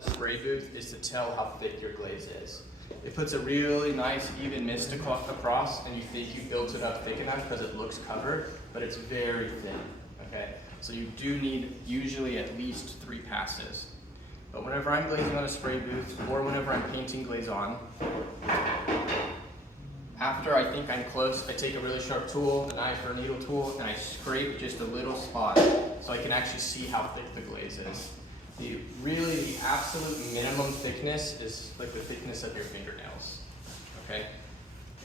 Spray booth is to tell how thick your glaze is. It puts a really nice even mist across, and you think you built it up thick enough because it looks covered, but it's very thin, okay? So you do need usually at least 3 passes. But whenever I'm glazing on a spray booth, or whenever I'm painting glaze on, after I think I'm close, I take a really sharp tool, a knife or a needle tool, and I scrape just a little spot so I can actually see how thick the glaze is. The absolute minimum thickness is like the thickness of your fingernails, okay?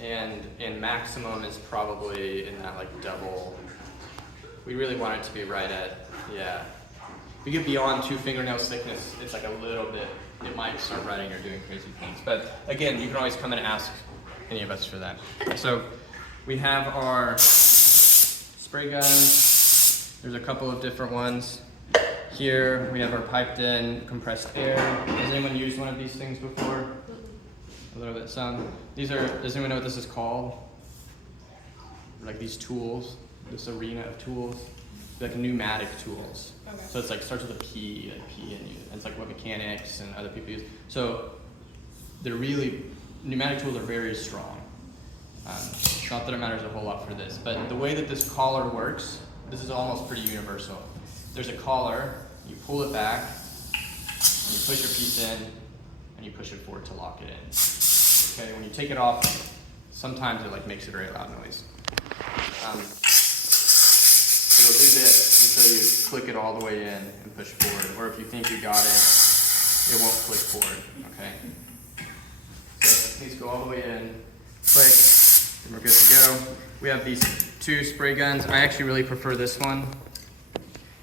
And maximum is probably in that like double. We really want it to be right at, yeah. If you get beyond 2 fingernails thickness, it's like a little bit, it might start running or doing crazy things. But again, you can always come and ask any of us for that. So we have our spray guns. There's a couple of different ones. Here we have our piped in compressed air. Has anyone used one of these things before? A little bit, some. These are, does anyone know what this is called? Like these tools, this arena of tools, like pneumatic tools. Okay. So it's like starts with a P, like P, and it's like what mechanics and other people use. So they're really, pneumatic tools are very strong. Not that it matters a whole lot for this, but the way that this collar works, this is almost pretty universal. There's a collar, you pull it back, and you push your piece in, and you push it forward to lock it in. Okay, when you take it off, sometimes it like makes a very loud noise. It'll do this until you click it all the way in and push forward, or if you think you got it, it won't click forward, okay? So these go all the way in, click, and we're good to go. We have these 2 spray guns. I actually really prefer this one.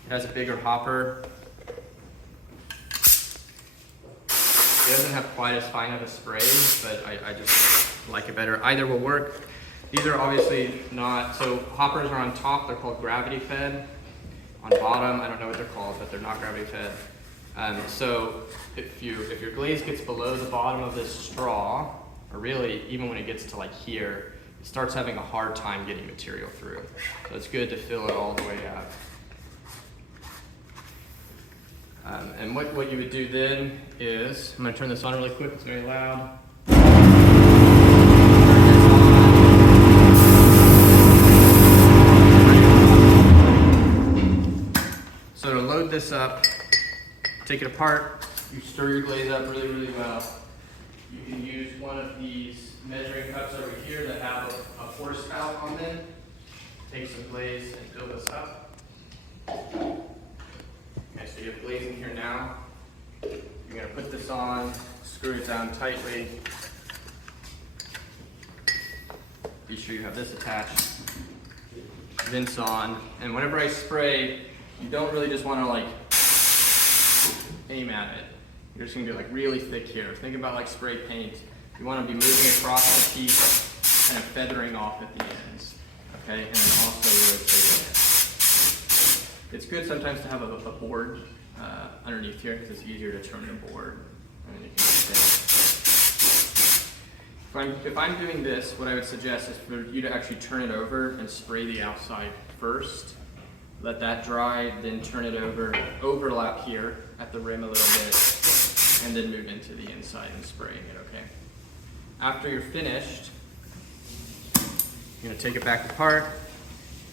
It has a bigger hopper. It doesn't have quite as fine of a spray, but I just like it better. Either will work. These are obviously not, so hoppers are on top, they're called gravity fed. On bottom, I don't know what they're called, but they're not gravity fed. So if your glaze gets below the bottom of this straw, or really even when it gets to like here, it starts having a hard time getting material through. So it's good to fill it all the way up. And what you would do then is, I'm going to turn this on really quick, it's very loud. So to load this up, take it apart, you stir your glaze up really, really well. You can use one of these measuring cups over here that have a pour spout on them. Take some glaze and fill this up. Okay, so you have glazing here now. You're going to put this on, screw it down tightly. Be sure you have this attached. Rinse on. And whenever I spray, you don't really just want to like aim at it. You're just going to get like really thick here. Think about like spray paint. You want to be moving across the piece, kind of feathering off at the ends. Okay, and then also rotating it. It's good sometimes to have a board underneath here because it's easier to turn the board. And then you can if I'm doing this, what I would suggest is for you to actually turn it over and spray the outside first. Let that dry, then turn it over, overlap here at the rim a little bit, and then move into the inside and spraying it, okay? After you're finished, you're gonna take it back apart.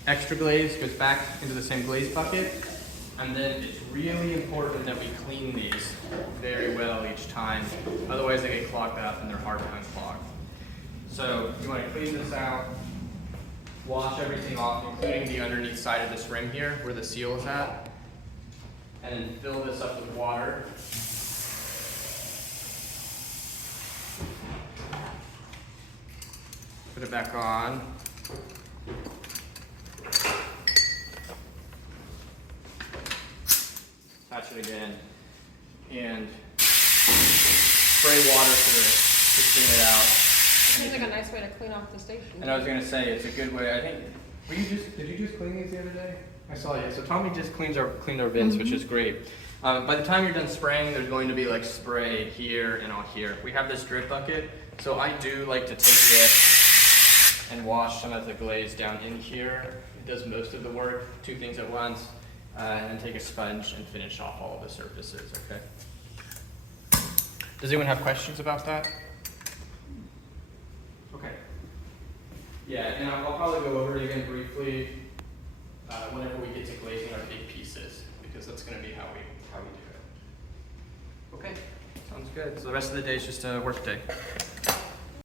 Extra glaze goes back into the same glaze bucket, and then it's really important that we clean these very well each time. Otherwise they get clogged up and they're hard to unclog. So you want to clean this out, wash everything off, including the underneath side of this rim here where the seal is at, and then fill this up with water. Put it back on. Attach it again, and spray water through it to clean it out. Seems like a nice way to clean off the station. And I was going to say, it's a good way. I think, did you just clean these the other day? I saw you. So Tommy just cleaned our bins, which is great. By the time you're done spraying, there's going to be like spray here and all here. We have this drip bucket, so I do like to take this and wash some of the glaze down in here. It does most of the work, 2 things at once. And then take a sponge and finish off all of the surfaces, okay? Does anyone have questions about that? Okay. Yeah, and I'll probably go over it again briefly whenever we get to glazing our big pieces, because that's going to be how we do it. Okay, sounds good. So the rest of the day is just a work day.